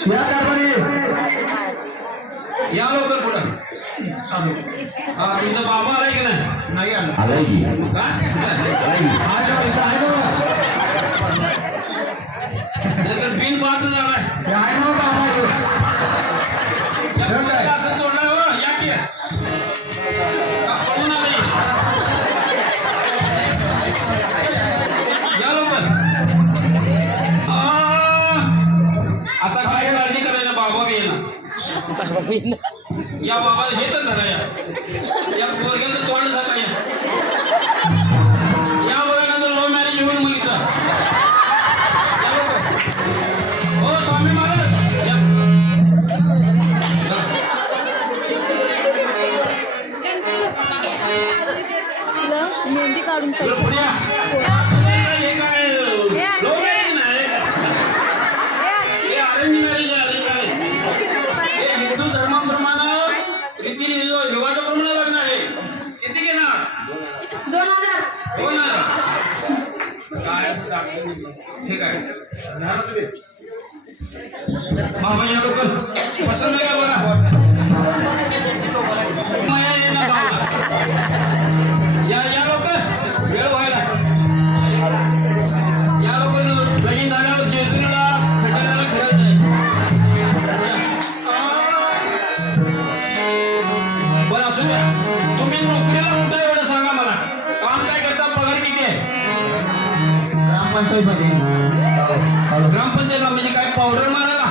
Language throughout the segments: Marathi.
या कारणाने या लवकर पुढे हा तुमचा बाबा आलाय की नाही? आला. आलाय की. नंतर बिन पाच झालाय येणार या बाबा हे तर धरा या या पोरग्याचं तोंड झालं या या पोरग्याचं लव्ह मॅरेज होऊन मग इथं या लवकर. हो स्वामी महाराज. या. तुला मेहंदी काढून पाहिजे पुढे ठीक आहे. बाबा या लोक पसंत आहे का? ग्रामपंचायतमध्ये ग्रामपंचायतला म्हणजे काय पावडर मारायला?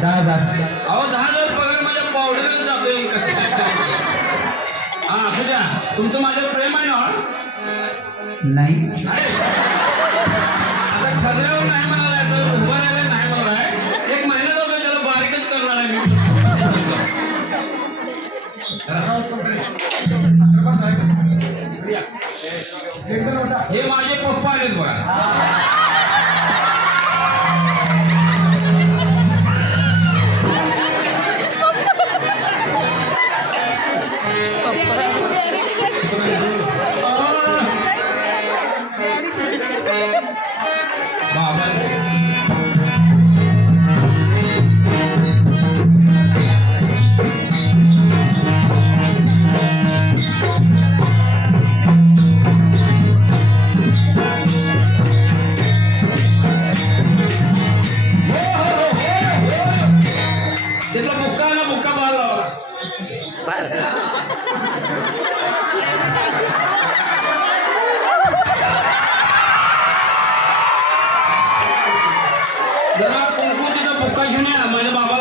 दहा हजार. अहो दहा हजार पगार माझ्या पावडरला जातोय कसं. हा असू द्या. तुमचं माझ्यावर प्रेम आहे ना? नाही. आता ठरल्यावर नाही म्हणालाय हे माझे पप्पा आहेत बघा जरा कुंकू तिथं बुक्का घेऊन या माझ्या बाबा